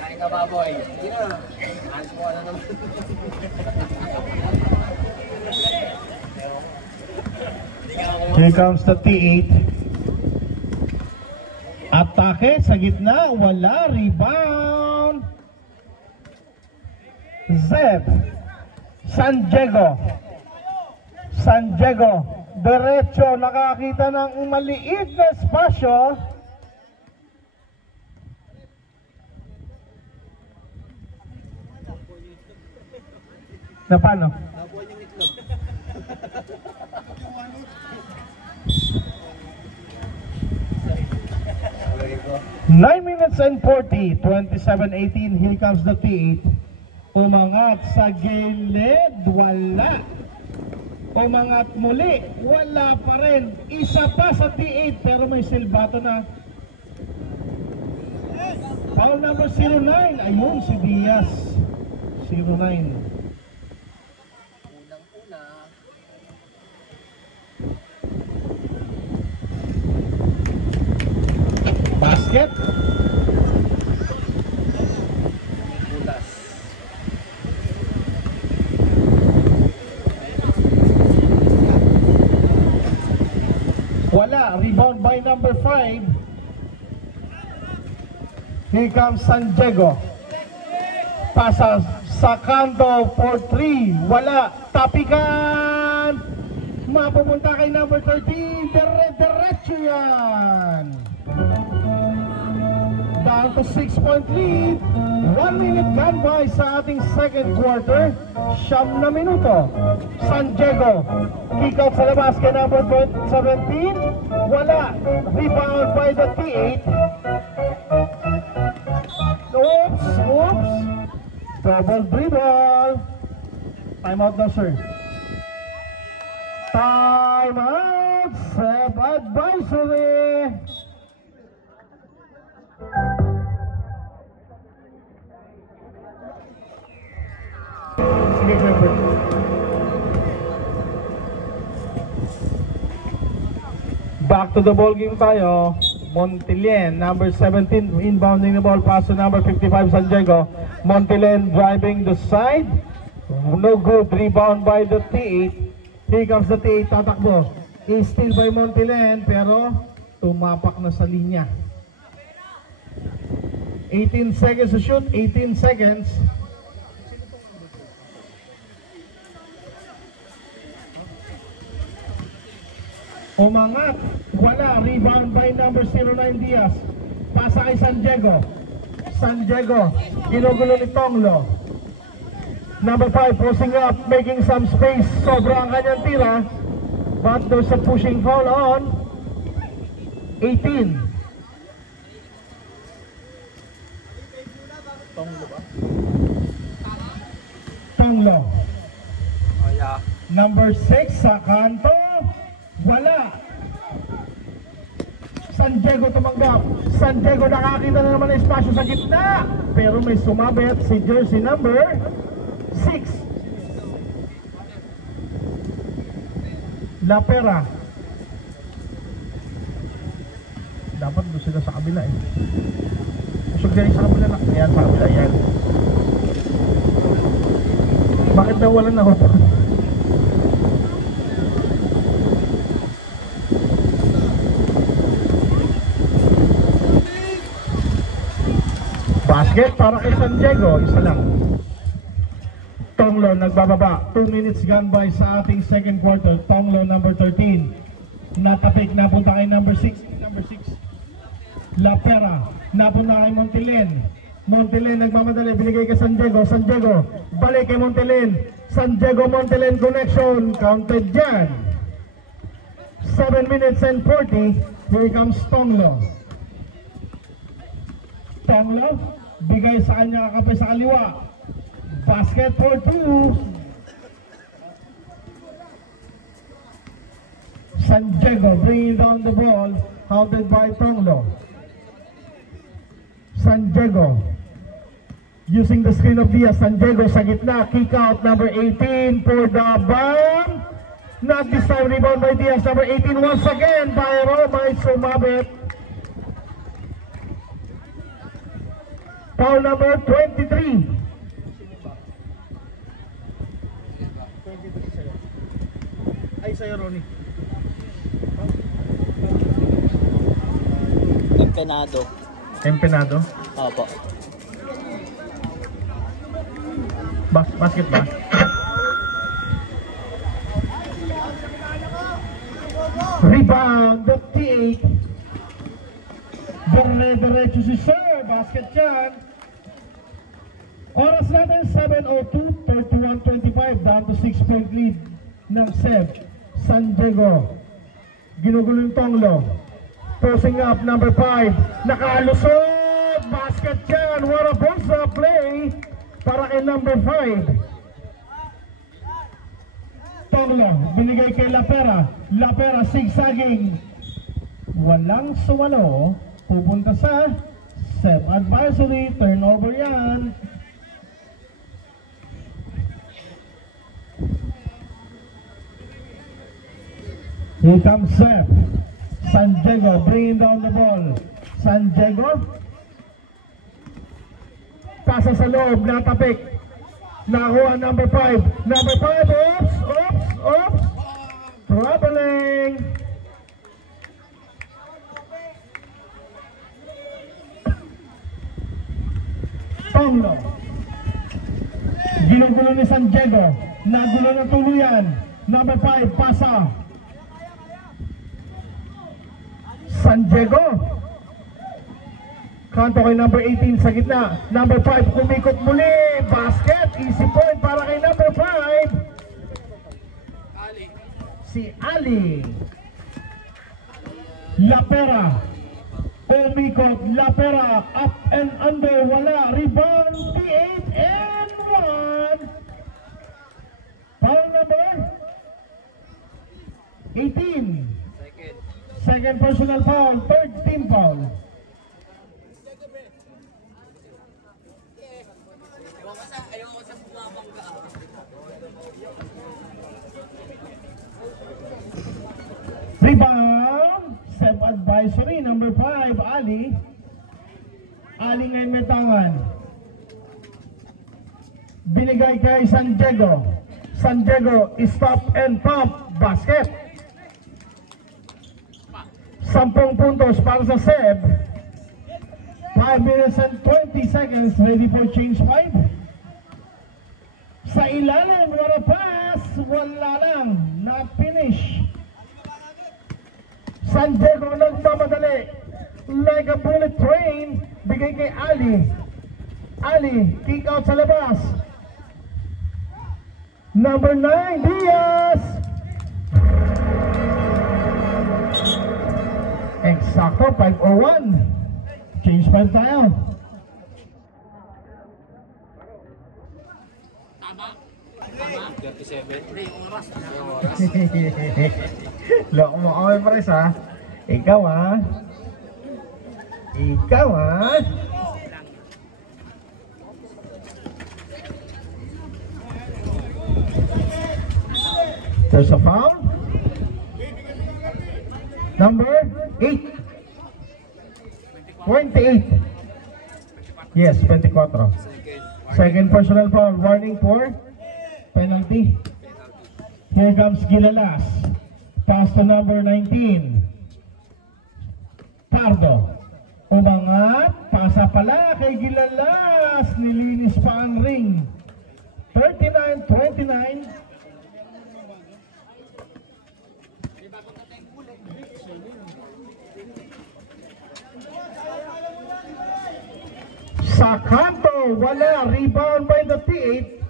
Kain ka baboy. Hindi na. Alis mo na naman. Here comes the T8. Atake sa gitna, wala, rebound. Zeb. San Diego. Diretso, nakakita ng maliit na espasyo. Na paano? 9 minutes and 40, 27-18, here comes the T8. Umangat sa gilid, wala. Umangat muli, wala pa rin. Isa pa sa T8 pero may silbato na. Foul number 09, ayun si Diaz. 09. Unang-una. Basket. Bulas. Wala. Rebound by number 5. Here comes San Diego. Pasa sa kanto for 3. Wala. Tapikan. Mapupunta kay number 13. Diretso yan. Down to 6-point lead. 1 minute gone by sa ating second quarter. 9 na minuto. San Diego. Kick out sa labas kay number 17. Wala. Rebound by the T8. Oops. Double dribble. Time out daw, sir. Time out. Seb advisory. Back to the ball game tayo. Montilien, number 17, inbounding the ball, pass to number 55, San Diego. Montilien driving the side. No good, rebound by the T8. Here comes the T8, tatakbo. Is still by Montilien, pero tumapak na sa linya. 18 seconds to shoot, 18 seconds. Umangat, wala, rebound by number 09 Diaz. Pasa kay San Diego. Ginugulo ni Tonglo. Number 5 posing up, making some space. Sobra ang kanyang tira, but there's a pushing foul on 18. Tonglo. Number 6 sa kanto. Wala. San Diego tumanggap. San Diego nakakita na naman ng espasyo sa gitna. Pero may sumabit si jersey number 6. Lapera. Dapat doon sila sa kabila eh. Usog dyan sa kabila na. Ayan sa kabila. Ayan. Bakit daw wala na ako? Basket para kay San Diego, isa lang. Tonglo nagbababa. 2 minutes gone by sa ating second quarter. Tonglo number 13. Natapik, napunta kay number 6. Lapera, napunta kay Montilien nagmamadali, binigay kay San Diego. Balik kay Montilien. San Diego Montilien connection, counted dyan. 7 minutes and 40. Here comes Tonglo. Bigay sa kanya kakapay sa kaliwa. Basket for 2. San Diego bringing down the ball, hounded by Tonglo. San Diego using the screen of Diaz. San Diego sa gitna, kick out number 18 for the bomb. Not this time, rebound by Diaz. Number 18 once again by Roma. It's sumabit. Foul number 23. Ay, sa'yo, Ronnie. Empenado. Empenado. Opo. Basket ba? Rebound, the T8. Dire-diretso si Sir. Basket yan. Oras natin 7:02, 31-25. Down to 6-point lead ng Seb. San Diego. Ginugulo yung Tonglo. Posing up, number 5. Nakalusot! Basket yan! What a bulsa play para kay number 5. Tonglo, binigay kay Lapera. Lapera, zigzagging. Walang sumalo. Pupunta sa Seb advisory. Turnover yan. Here comes Seb. San Diego bringing down the ball. San Diego. Pasa sa loob, natapik. Nakuha number 5. Number 5, oops, oops, oops. Traveling. Tonglo. Ginugulo ni San Diego. Nagulo na tuluyan. Number 5, pasa. San Diego. Kanto kay number 18 sa gitna. Number 5, kumikot muli. Basket. Easy point para kay number 5. Si Ali. Lapera. Umikot. Lapera. Up and under. Wala. Rebound. T8 and 1. Foul number 18. Second personal foul. Third team foul. Rebound. Seb advisory. Number 5, Ali. Ali ngayon may tangan. Binigay kay San Diego. San Diego, stop and pump. Basket. 10 puntos para sa Seb. 5 minutes and 20 seconds. Ready for change 5. Sa ilalim, what a pass. Wala lang. Na-finish. San Diego nagmamadali. Like a bullet train. Bigay kay Ali. Ali, kick out sa labas. Number 9, Diaz. Eksakto, 5:01. Change 5 tayo. Tama? 37. Loko mo kami pares ha. Ikaw ha. Ikaw ha. There's a foul. Number 8. 28. Yes, 24. Second personal foul. Warning for penalty. Here comes Gilalas. Pass to number 19. Pardo. Umangat. Pasa pala kay Gilalas. Nilinis pa ang ring. 39-29. Sa kanto, wala. Rebound by the T8.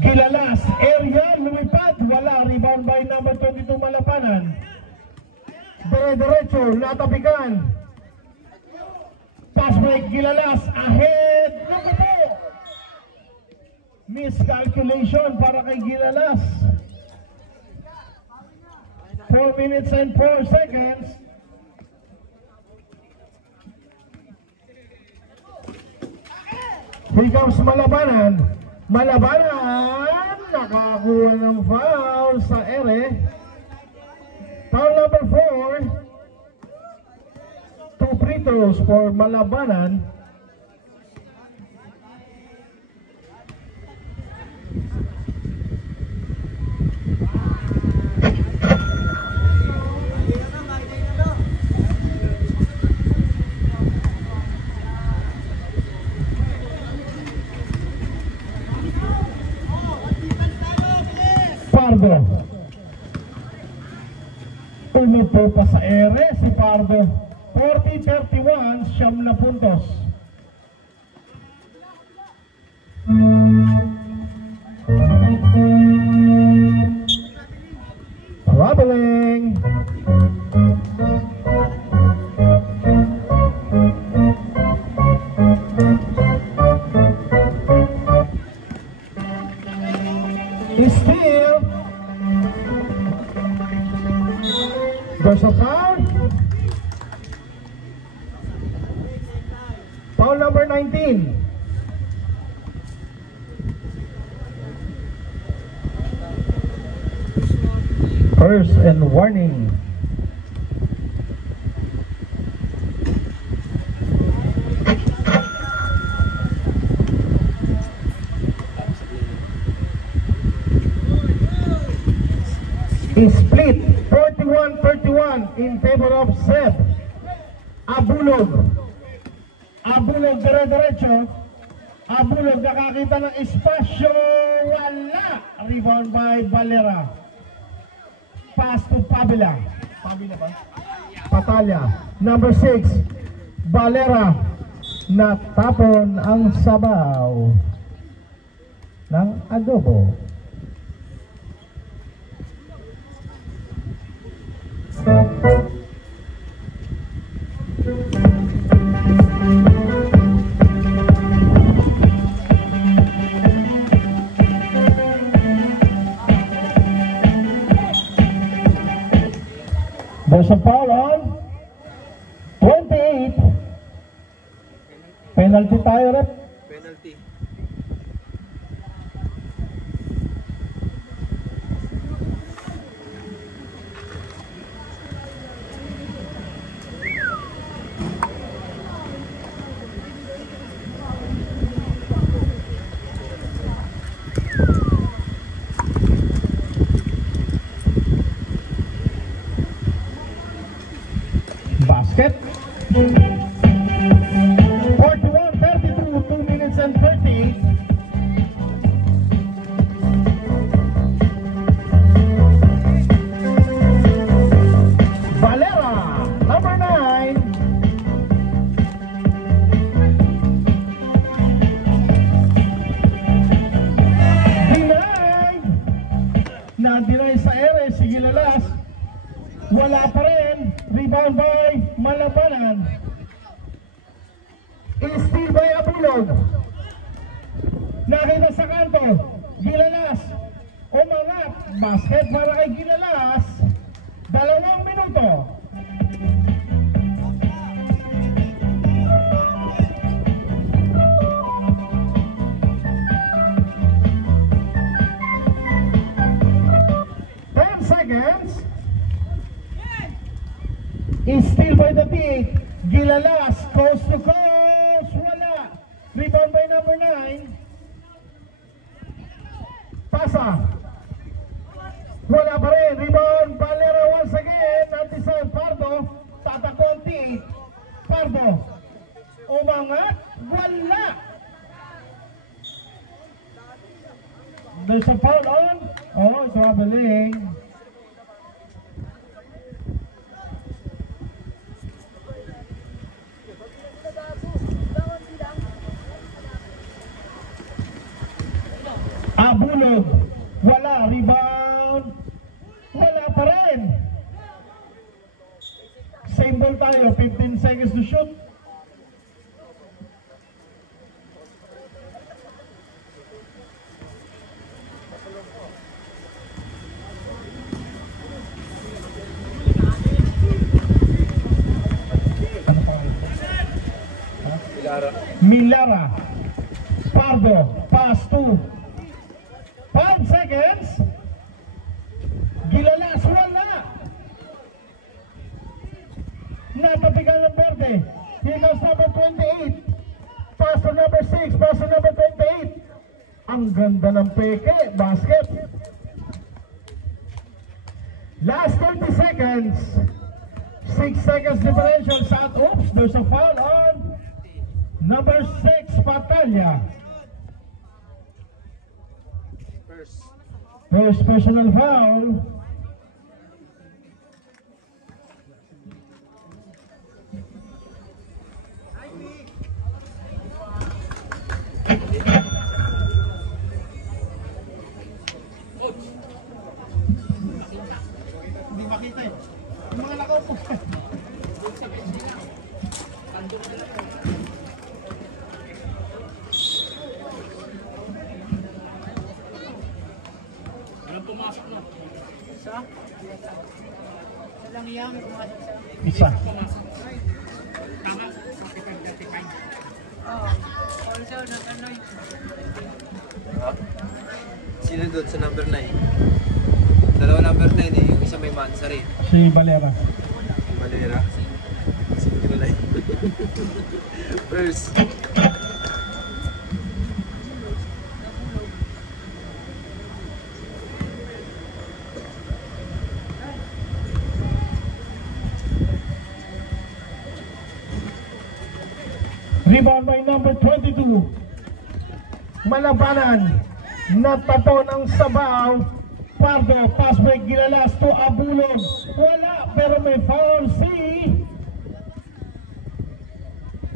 Gilalas, area, lumipad. Wala. Rebound by number 22, Malapanan. Dire-diretso, natapikan. Pass break, Gilalas. Ahead. Naku po. Miscalculation para kay Gilalas. 4 minutes and 4 seconds. Here comes Malabanan. Malabanan, nakakuha ng foul sa ere. Foul number 4. 2 free throws for Malabanan. Pardo. Umupo pa sa ere si Pardo. 40-31, siyam na puntos. Traveling. Still. There's a foul. Foul number 19. First and warning. Split 41-31 in favor of Seb. Abulog. Abulog dire-diretso. Abulog nakakita ng espasyo. Wala. Rebound by Valera. Pass to Pabila. Pabila ba? Patalya. Number 6. Valera. Natapon ang sabaw ng adobo. There's a foul on 28. Penalty tayo, rep. Penalty. Basket. 41-32, 2 minutes and 30. Valera, number 9. Denied. Na-deny sa ere, sige lalas. Wala pa rin. Rebound by Malabanan. Steal by Abulog. Nakita sa kanto. Gilalas. Umangat. Basket para kay Gilalas. 2 minuto. Seconds. Steal by the big. Gilalas. Coast to coast. Wala. Rebound by number 9. Pasa. Wala pa rin. Rebound. Valera once again. Antisal. Pardo. Tatakonti. Pardo. Umangat. Wala. There's a foul on. Oh, traveling. Abulog. Wala. Rebound. Wala pa rin. Same ball tayo. 15 seconds to shoot. Milara. Pardo. Pass to 5 seconds. Gilalas. Wala. natapigan ng berde. Here goes number 28. Pass to number 6, pass to number 28. Ang ganda ng peke, basket. Last 30 seconds. 6 seconds differential sa oops, there's a foul on number 6, Patalya. First personal foul. Hindi makita eh. Yung mga nakaupo. Anong pumasok na? Isa? Isa lang yan. Pumasok sa... Isa. Pumasok. Tama. Tipay. Oo. Also, natanoy. Sino doon sa number 9? Dalawa number 9 eh, yung isa may Mansari. Si Valera. Valera. Sino na yun? First. Rebound by number 22. Malabanan. Natapon ang sabaw. Pardo, pass break, Gilalas to Abulog. Wala, pero may foul si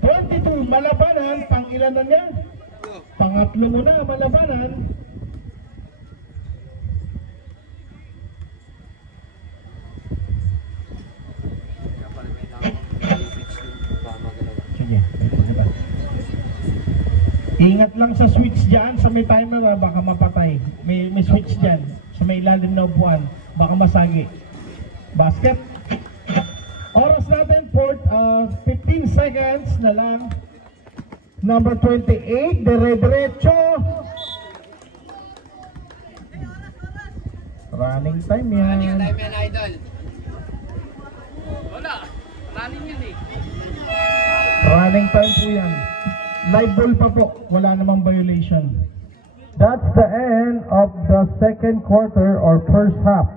22. Malabanan, pang ilan na niya? Pangatlo mo na, Malabanan. Sige, diba? Ingat lang sa switch dyan, sa may timer, baka mapatay. May switch dyan, sa may ilalim na upuan, baka masagi. Basket. Oras natin, 15 seconds na lang. Number 28, dire-diretso. Running time yan. Time yan, idol. Wala. Running yan eh. Running time po yan. Live ball pa po. Wala namang violation. That's the end of the second quarter or first half.